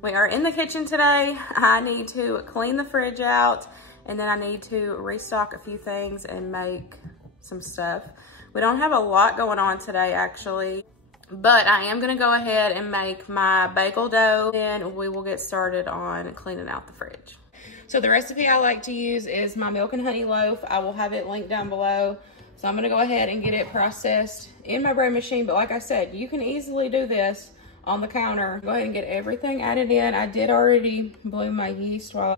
We are in the kitchen today. I need to clean the fridge out, and then I need to restock a few things and make some stuff. We don't have a lot going on today, actually, but I am gonna go ahead and make my bagel dough, and we will get started on cleaning out the fridge. So the recipe I like to use is my milk and honey loaf. I will have it linked down below. So I'm gonna go ahead and get it processed in my bread machine, but like I said, you can easily do this on the counter. Go ahead and get everything added in. I did already bloom my yeast while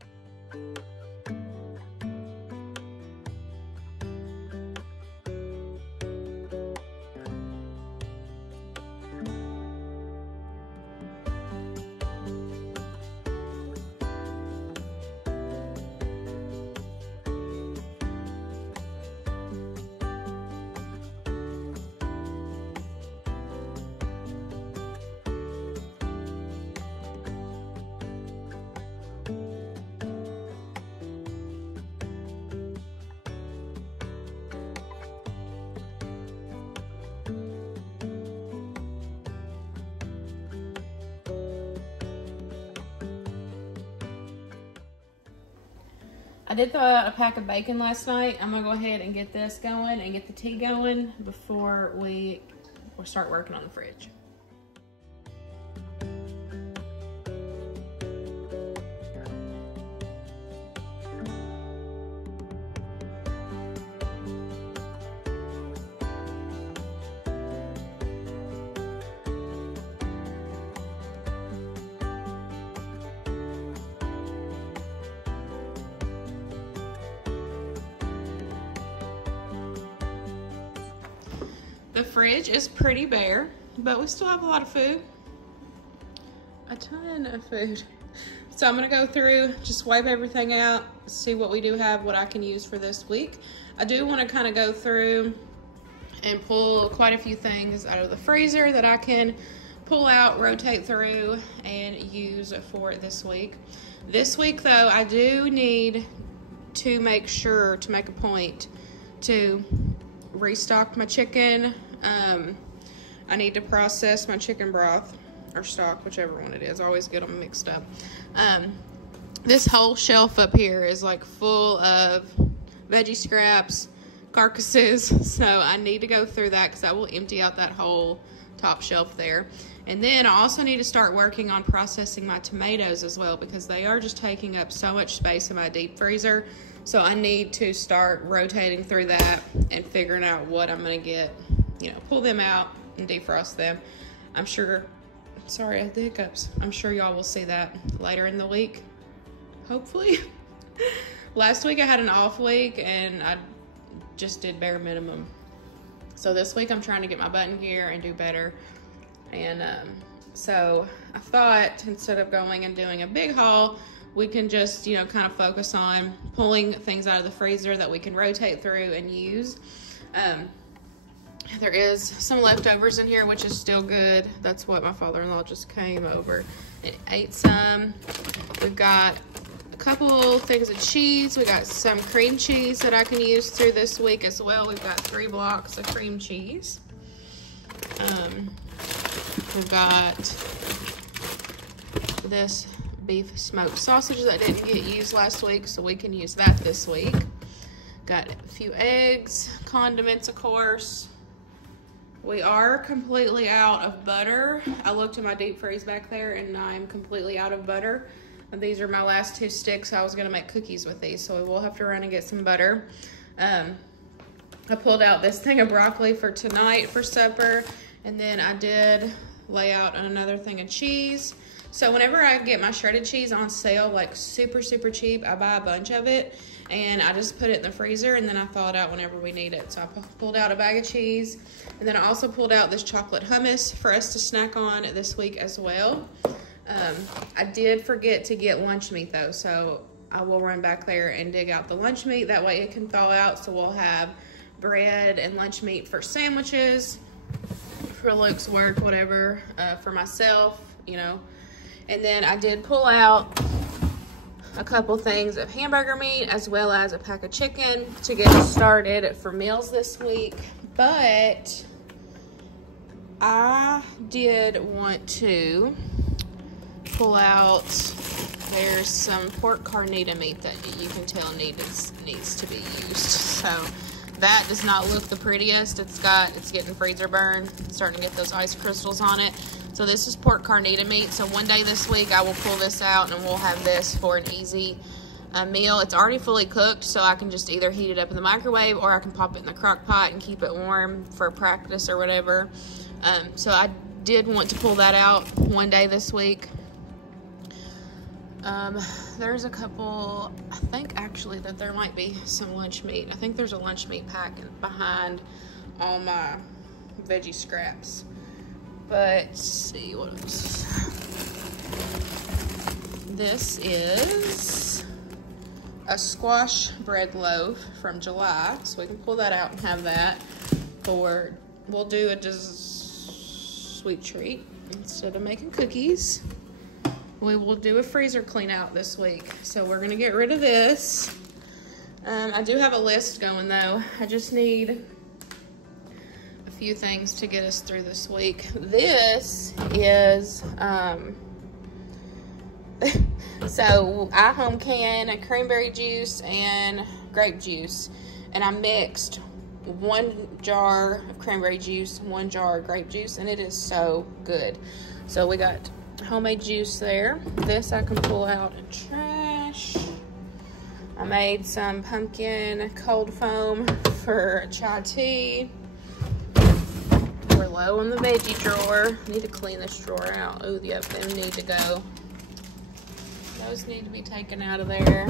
I did a pack of bacon last night. I'm gonna go ahead and get this going and get the tea going before we start working on the fridge. The fridge is pretty bare, but we still have a lot of food. A ton of food. So I'm gonna go through, just wipe everything out, see what we do have, what I can use for this week. I do wanna kinda go through and pull quite a few things out of the freezer that I can pull out, rotate through, and use for this week. This week though, I do need to make sure to make a point to restock my chicken. I need to process my chicken broth or stock, whichever one it is. I always get them mixed up. This whole shelf up here is like full of veggie scraps, carcasses, so I need to go through that because I will empty out that whole top shelf there. And then I also need to start working on processing my tomatoes as well, because they are just taking up so much space in my deep freezer. So I need to start rotating through that and figuring out what I'm gonna get, you know, pull them out and defrost them. I'm sure, sorry, I had the hiccups. I'm sure y'all will see that later in the week, hopefully. Last week I had an off week and I just did bare minimum. So this week I'm trying to get my button gear and do better. And so I thought instead of going and doing a big haul, we can just, you know, kind of focus on pulling things out of the freezer that we can rotate through and use. There is some leftovers in here, which is still good. That's what my father-in-law just came over and ate some. We've got a couple things of cheese. We got some cream cheese that I can use through this week as well. We've got 3 blocks of cream cheese. We've got this beef smoked sausage that didn't get used last week, so we can use that this week. Got a few eggs, condiments, of course. We are completely out of butter. I looked in my deep freeze back there and I'm completely out of butter. And these are my last 2 sticks. I was gonna make cookies with these, so we will have to run and get some butter. I pulled out this thing of broccoli for tonight for supper, and then I did lay out another thing of cheese. So whenever I get my shredded cheese on sale, like super, super cheap, I buy a bunch of it and I just put it in the freezer and then I thaw it out whenever we need it. So I pulled out a bag of cheese, and then I also pulled out this chocolate hummus for us to snack on this week as well. I did forget to get lunch meat though, so I will run back there and dig out the lunch meat. That way it can thaw out, so we'll have bread and lunch meat for sandwiches, for Luke's work, whatever, for myself, you know. And then I did pull out a couple things of hamburger meat as well as a pack of chicken to get started for meals this week. But I did want to pull out, there's some pork carnita meat that you can tell needs to be used. So that does not look the prettiest. It's getting freezer burn. It's starting to get those ice crystals on it. So this is pork carnita meat. So one day this week I will pull this out and we'll have this for an easy meal. It's already fully cooked, so I can just either heat it up in the microwave or I can pop it in the crock pot and keep it warm for practice or whatever. So I did want to pull that out one day this week. There's a couple, I think actually that there might be some lunch meat. I think there's a lunch meat pack behind all my veggie scraps. But let's see what else. This is a squash bread loaf from July, so we can pull that out and have that for, we'll do a sweet treat instead of making cookies. We will do a freezer clean out this week, so we're gonna get rid of this. I do have a list going though. I just need a few things to get us through this week. This is so I home can cranberry juice and grape juice, and I mixed 1 jar of cranberry juice, 1 jar of grape juice, and it is so good. So we got homemade juice there. This I can pull out in trash. I made some pumpkin cold foam for chai tea. We're low on the veggie drawer. I need to clean this drawer out. Oh, yep, them need to go. Those need to be taken out of there.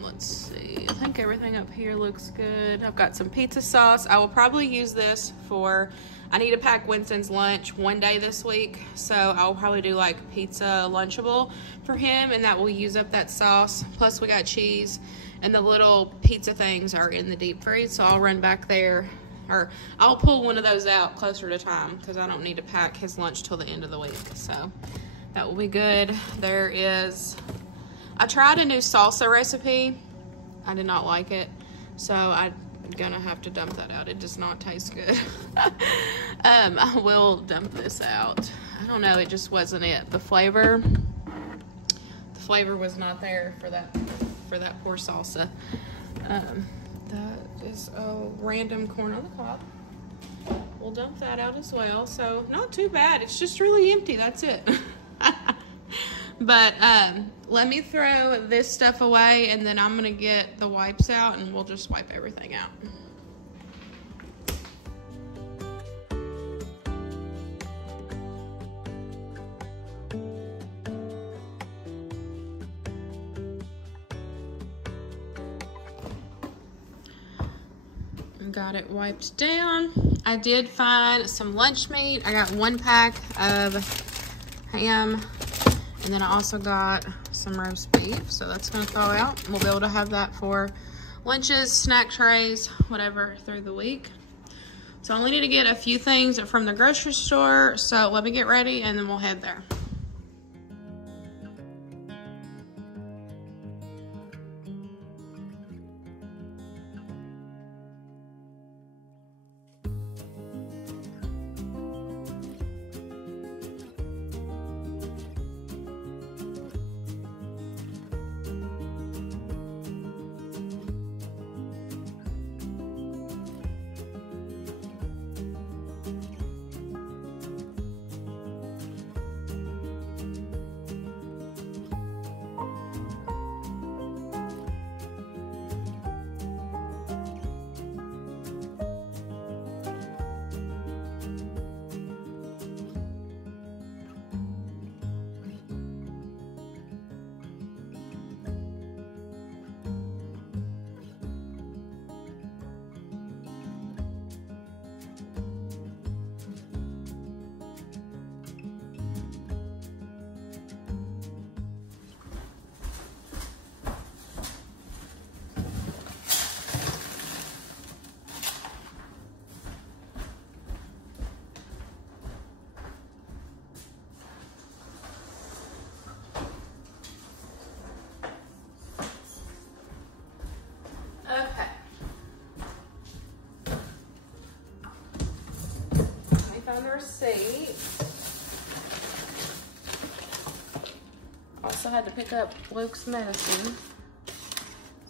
Let's see. I think everything up here looks good. I've got some pizza sauce. I will probably use this for, I need to pack Winston's lunch one day this week, so I'll probably do like pizza Lunchable for him, and that will use up that sauce. Plus we got cheese, and the little pizza things are in the deep freeze, so I'll run back there, or I'll pull one of those out closer to time because I don't need to pack his lunch till the end of the week, so that will be good. There is, I tried a new salsa recipe. I did not like it, so I'm gonna have to dump that out. It does not taste good. I will dump this out. I don't know, it just wasn't it. The flavor was not there for that poor salsa. That is a random corn on the cob. We'll dump that out as well. So not too bad. It's just really empty. That's it. But let me throw this stuff away, and then I'm gonna get the wipes out and we'll just wipe everything out. Got it wiped down. I did find some lunch meat. I got 1 pack of ham, and then I also got some roast beef, so that's gonna thaw out. We'll be able to have that for lunches, snack trays, whatever through the week. So I only need to get a few things from the grocery store, so let me get ready and then we'll head there. The receipt. also had to pick up Luke's medicine. So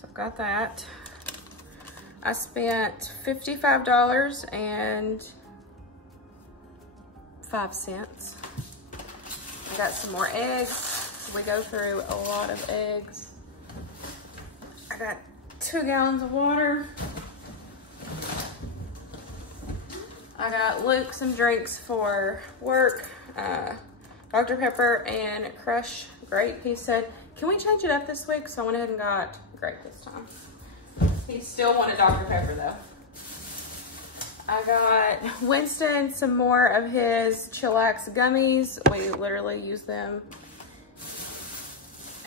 I've got that. I spent $55.05. I got some more eggs. We go through a lot of eggs. I got 2 gallons of water. I got Luke some drinks for work. Dr. Pepper and Crush Grape. He said, can we change it up this week? So I went ahead and got grape this time. He still wanted Dr. Pepper though. I got Winston some more of his Chillax gummies. We literally use them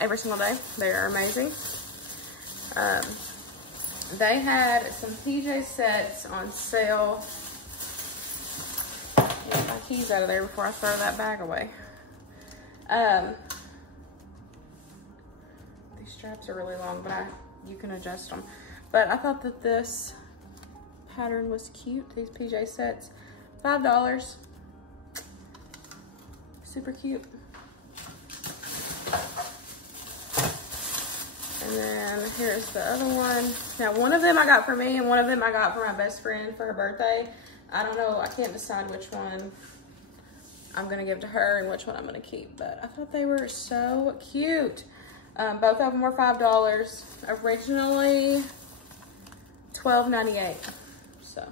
every single day. They are amazing. They had some PJ sets on sale. Get my keys out of there before I throw that bag away. These straps are really long, but you can adjust them. But I thought that this pattern was cute. These PJ sets, $5. Super cute. And then here's the other one. Now one of them I got for me and one of them I got for my best friend for her birthday. I don't know, I can't decide which one I'm gonna give to her and which one I'm gonna keep, but I thought they were so cute. Both of them were $5. Originally $12.98. So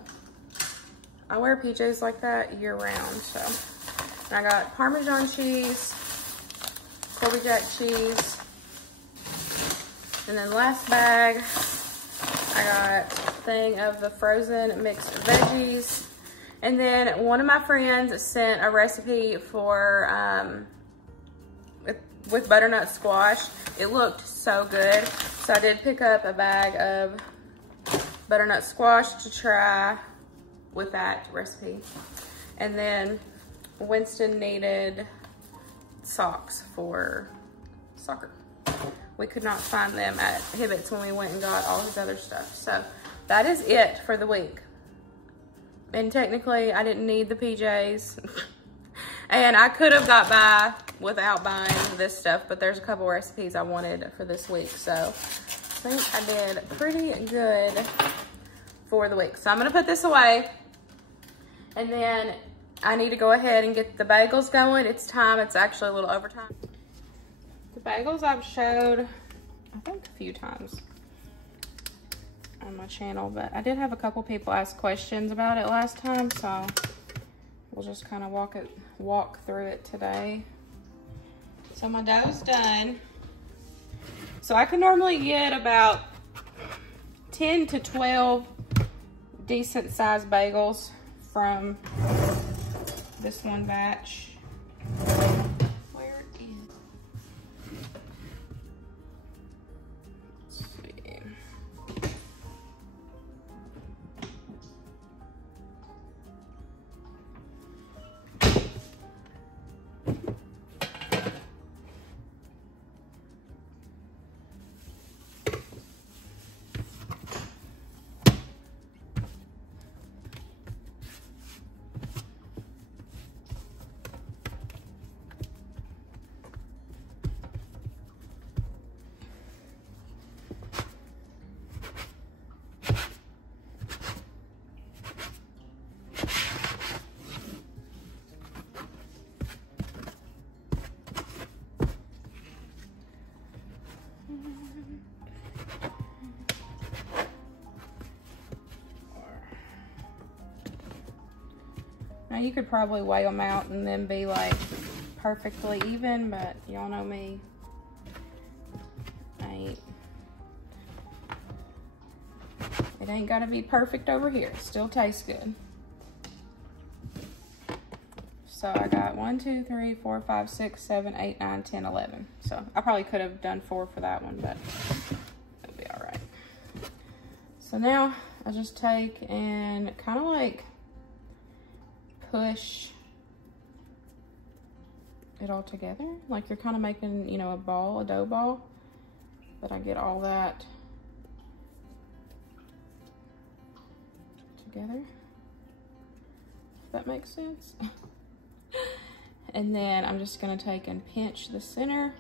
I wear PJs like that year round. So and I got Parmesan cheese, Colby Jack cheese, and then last bag I got a thing of the frozen mixed veggies. And then one of my friends sent a recipe for with butternut squash. It looked so good. So I did pick up a bag of butternut squash to try with that recipe. And then Winston needed socks for soccer. We could not find them at Hibbett's when we went and got all his other stuff. So that is it for the week. And technically I didn't need the PJs. And I could have got by without buying this stuff, but there's a couple recipes I wanted for this week. So I think I did pretty good for the week. So I'm gonna put this away. And then I need to go ahead and get the bagels going. It's time, it's actually a little overtime. The bagels I've showed, I think a few times on my channel, but I did have a couple people ask questions about it last time, so we'll just kind of walk through it today. So my dough's done. So I can normally get about 10 to 12 decent sized bagels from this one batch. Where is, let's see. Now you could probably weigh them out and then be like perfectly even, but y'all know me. It ain't gotta be perfect over here. It still tastes good. So I got 1, 2, 3, 4, 5, 6, 7, 8, 9, 10, 11. So I probably could have done 4 for that one, but it'll be all right. So now I just take and kind of like push it all together. Like you're kind of making, you know, a ball, a dough ball. But I get all that together. If that makes sense. And then I'm just gonna take and pinch the center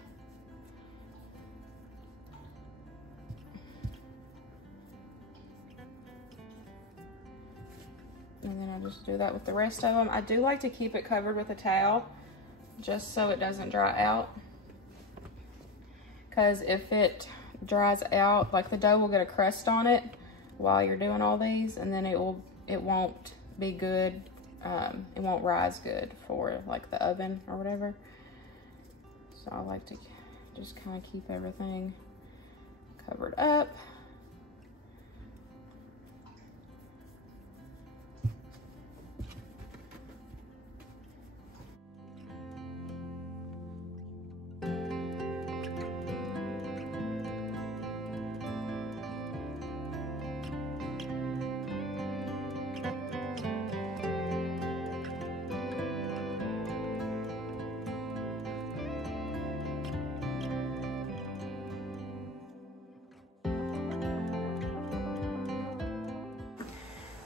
just do that with the rest of them. I do like to keep it covered with a towel just so it doesn't dry out. Because if it dries out, like the dough will get a crust on it while you're doing all these, and then it won't be good. It won't rise good for like the oven or whatever. So I like to just kind of keep everything covered up.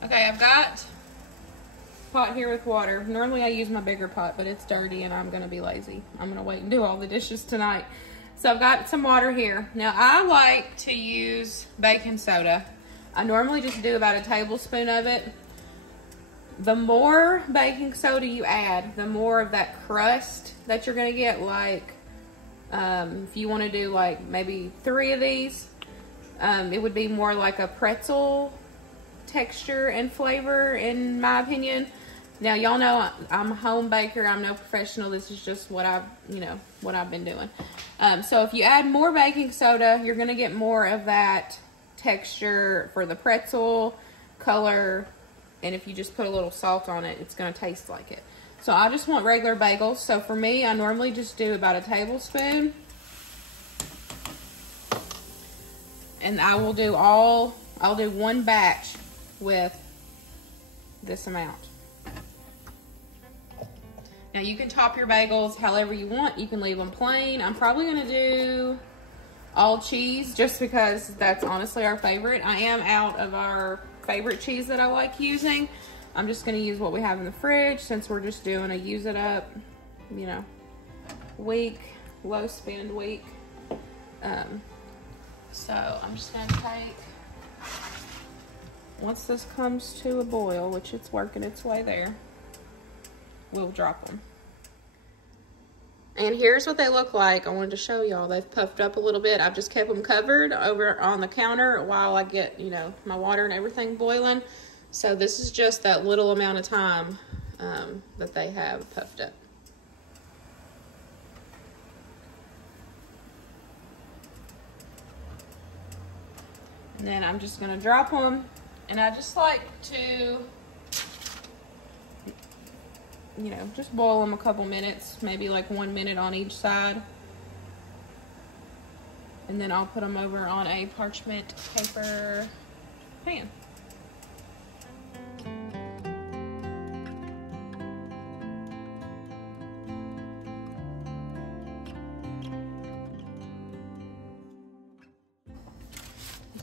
Okay, I've got pot here with water. Normally I use my bigger pot, but it's dirty and I'm gonna be lazy. I'm gonna wait and do all the dishes tonight. So I've got some water here. Now I like to use baking soda. I normally just do about a tablespoon of it. The more baking soda you add, the more of that crust that you're gonna get. Like, if you wanna do like maybe 3 of these, it would be more like a pretzel texture and flavor, in my opinion. Now y'all know I'm a home baker. I'm no professional. This is just what I've been doing. So if you add more baking soda, you're gonna get more of that texture for the pretzel color, and if you just put a little salt on it, it's gonna taste like it. So I just want regular bagels. So for me, I normally just do about a tablespoon, and I'll do 1 batch with this amount. Now you can top your bagels however you want. You can leave them plain. I'm probably gonna do all cheese just because that's honestly our favorite. I am out of our favorite cheese that I like using. I'm just gonna use what we have in the fridge since we're just doing a use it up, you know, week, low spend week. So I'm just gonna take, once this comes to a boil, which it's working its way there, we'll drop them. And here's what they look like. I wanted to show y'all. They've puffed up a little bit. I've just kept them covered over on the counter while I get, you know, my water and everything boiling. So this is just that little amount of time that they have puffed up. And then I'm just gonna drop them. And I just like to, you know, just boil them a couple minutes, maybe like 1 minute on each side. And then I'll put them over on a parchment paper pan.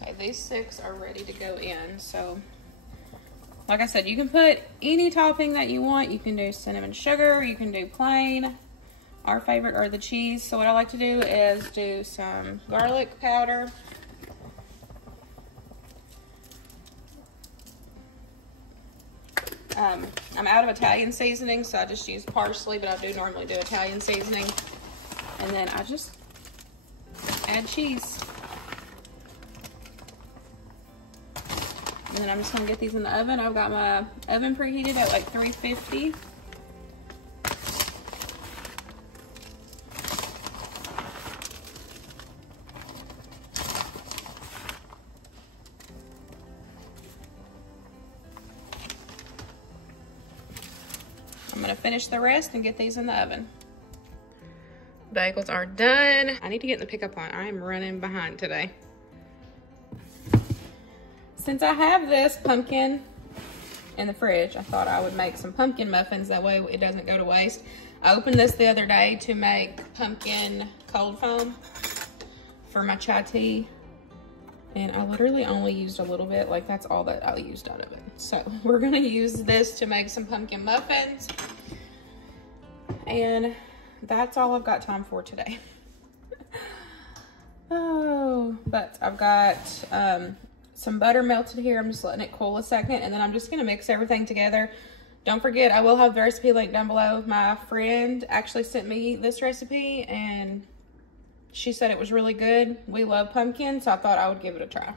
Okay, these 6 are ready to go in. So, like I said, you can put any topping that you want. You can do cinnamon sugar, you can do plain. Our favorite are the cheese. So what I like to do is do some garlic powder. I'm out of Italian seasoning, so I just use parsley, but I do normally do Italian seasoning. And then I just add cheese. And then I'm just gonna get these in the oven. I've got my oven preheated at like 350. I'm gonna finish the rest and get these in the oven. Bagels are done. I need to get in the pickup line. I am running behind today. Since I have this pumpkin in the fridge, I thought I would make some pumpkin muffins. That way it doesn't go to waste. I opened this the other day to make pumpkin cold foam for my chai tea. And I literally only used a little bit. Like, that's all that I used out of it. So we're gonna use this to make some pumpkin muffins. And that's all I've got time for today. Oh, but I've got some butter melted here. I'm just letting it cool a second, and then I'm just gonna mix everything together. Don't forget, I will have the recipe link down below. My friend actually sent me this recipe, and she said it was really good. We love pumpkin, so I thought I would give it a try.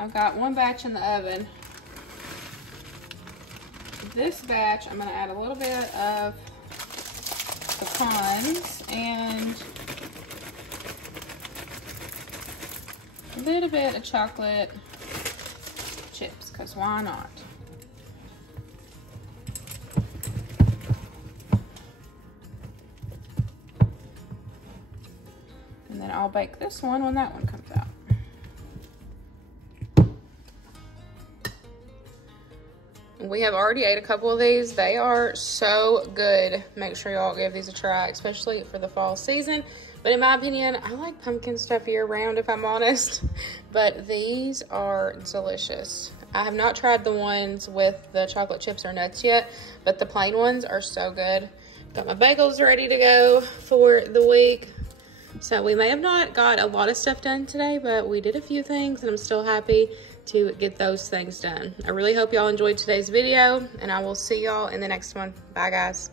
I've got one batch in the oven. This batch, I'm gonna add a little bit of pecans and a little bit of chocolate chips, because why not? And then I'll bake this one when that one comes out. We have already ate a couple of these. They are so good. Make sure y'all give these a try, especially for the fall season. But in my opinion, I like pumpkin stuff year round, if I'm honest. But these are delicious. I have not tried the ones with the chocolate chips or nuts yet, but the plain ones are so good. Got my bagels ready to go for the week. So we may have not got a lot of stuff done today, but we did a few things, and I'm still happy to get those things done. I really hope y'all enjoyed today's video, and I will see y'all in the next one. Bye, guys.